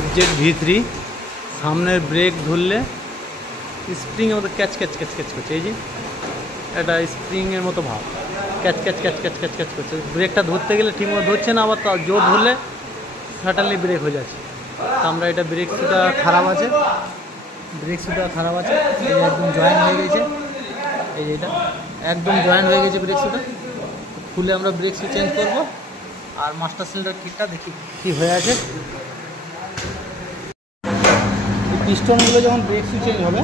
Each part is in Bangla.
FZ-V3 সামনের ব্রেক ধরলে স্প্রিংয়ের মতো ক্যাচ ক্যাচ ক্যাচ ক্যাচ করছে। এই যে এটা স্প্রিংয়ের মতো ভাব, catch catch catch catch catch catch করছে। ব্রেকটা ধরতে গেলে ঠিকমতো ধরছে না, আবার তার জোর ধরলে সাডেনলি ব্রেক হয়ে যাচ্ছে। আমরা এটা ব্রেক শুটা খারাপ আছে, ব্রেক শুটা খারাপ আছে। এই যে একদম জয়েন হয়ে গেছে, এই যে এটা একদম জয়েন হয়ে গেছে ব্রেক শুটা। খুলে আমরা ব্রেক শু চেঞ্জ করবো। আর মাস্টার সিলিন্ডার কিটটা দেখি কী হয়ে আছে। এই পিস্টনগুলো যখন ব্রেক শু চেঞ্জ হবে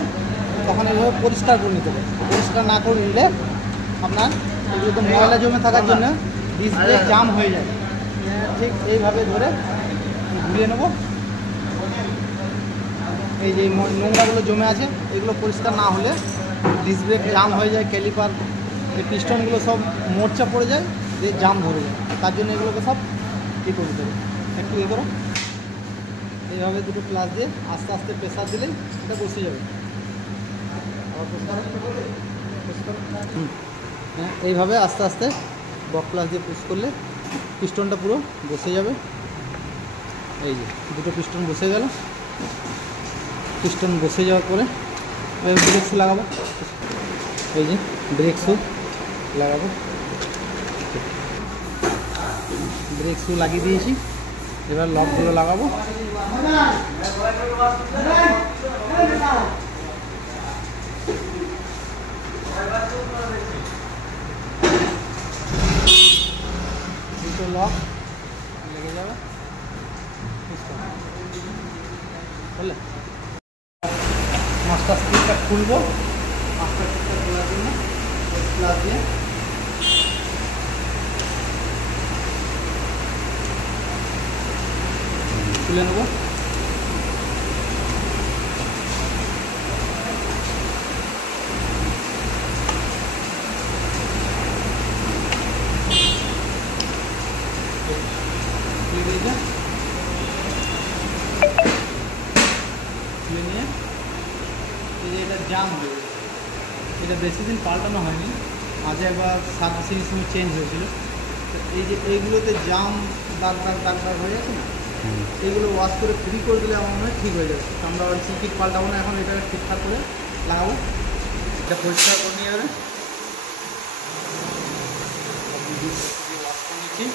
তখন এইভাবে পরিষ্কার করে নিতে হবে। পরিষ্কার না করে নিলে আপনার এগুলো তো ময়লা জমে থাকার জন্য ডিস্ক ব্রেক জাম হয়ে যায়। ঠিক এইভাবে ধরে ঘুরিয়ে নেব। এই যে নোংরাগুলো জমে আছে এগুলো পরিষ্কার না হলে ডিস্ক ব্রেক জাম হয়ে যায়। ক্যালিপার এই পিস্টনগুলো সব মোর্চা পড়ে যায়, দিয়ে জাম ধরে যায়। তার জন্য এগুলোকে সব ঠিক করে দিতে হবে। একটু এ করো, এইভাবে দুটো প্লাস দিয়ে আস্তে আস্তে প্রেসার দিলেই এটা বসে যাবে। হ্যাঁ, এইভাবে আস্তে আস্তে বক প্লাস দিয়ে পুশ করলে পিস্টনটা পুরো বসে যাবে। এই যে দুটো পিস্টন বসে গেল। পিস্টন বসে যাওয়ার পরে ব্রেক শু লাগাবো। এই যে ব্রেক শু লাগাবো। ব্রেক শু লাগিয়ে দিয়েছি, এবার লকগুলো লাগাবো। দুটো লক লেগে যাবে, বুঝলে? মাস্টার স্পিডটা খুলবো। মাস্টার স্পিডটা খোলার জন্য প্লাস দিয়ে খুলে নেব। খুলে নিয়ে এই যে এটা জাম হয়ে গেছে। এটা বেশি দিন পাল্টানো হয়নি, মাঝে একবার সার্ভিসিংয়ের সময় চেঞ্জ হয়েছিল। তো এই যে এইগুলোতে জাম দাগ দাগ দাগ দাগ হয়ে যাচ্ছে না, এইগুলো ওয়াশ করে ফ্রি করে দিলে আমার মনে হয় ঠিক হয়ে যাবে। আমরা ওই কিট পাল্টাবো না, এখন এটা ঠিকঠাক করে লাগাবো। এটা পরিষ্কার করে নিয়ে যাবে। ওয়াশ করে নিচ্ছি।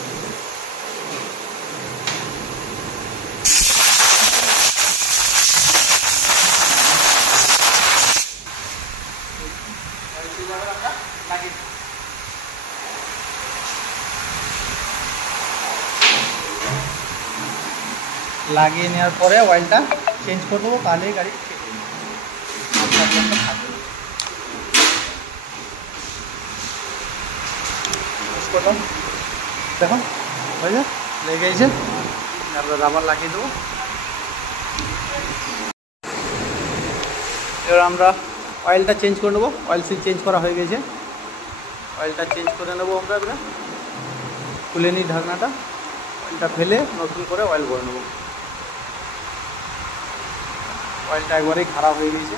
লাগিয়ে নেওয়ার পরে অয়েলটা চেঞ্জ করে দেবো, তাহলেই গাড়ি ঠিক হয়ে যাবে। দেখুন হয়ে যায়, লেগে গেছে। আমরা রাবার লাগিয়ে দেবো। এবার আমরা অয়েলটা চেঞ্জ করে নেবো। অয়েল সিল চেঞ্জ করা হয়ে গেছে, অয়েলটা চেঞ্জ করে নেবো আমরা। এবারে খুলে নিই ঢাকনাটা, অয়েলটা ফেলে নতুন করে অয়েল ভরে নেবো। অয়েলটা একবারেই খারাপ হয়ে গেছে।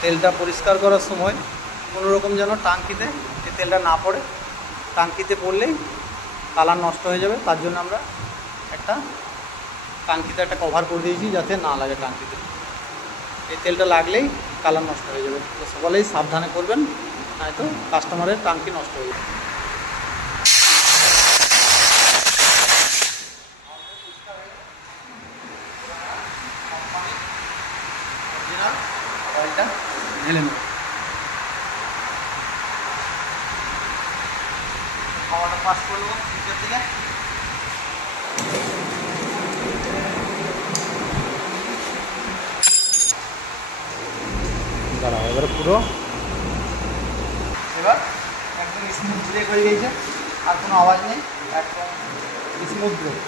তেলটা পরিষ্কার করার সময় কোনো রকম যেন টাঙ্কিতে যে তেলটা না পড়ে, টাঙ্কিতে পড়লেই কালার নষ্ট হয়ে যাবে। তার জন্য আমরা একটা টাঙ্কিতে একটা কভার করে দিয়েছি যাতে না লাগে টাঙ্কিতে। এই তেলটা লাগলেই কালার নষ্ট হয়ে যাবে। তো সকলেই সাবধানে করবেন, নয়তো কাস্টমারের টাঙ্কি নষ্ট হয়ে যাবে। অয়েলটা ঢেলে নেব। খাওয়াটা পাস করে নেবো নিচের দিকে। দাঁড়াও, এবারে পুরো এবার একদম স্মুথ ব্রেক হয়ে গেছে, আর কোনো আওয়াজ নেই, একদম স্মুথ ব্রেক।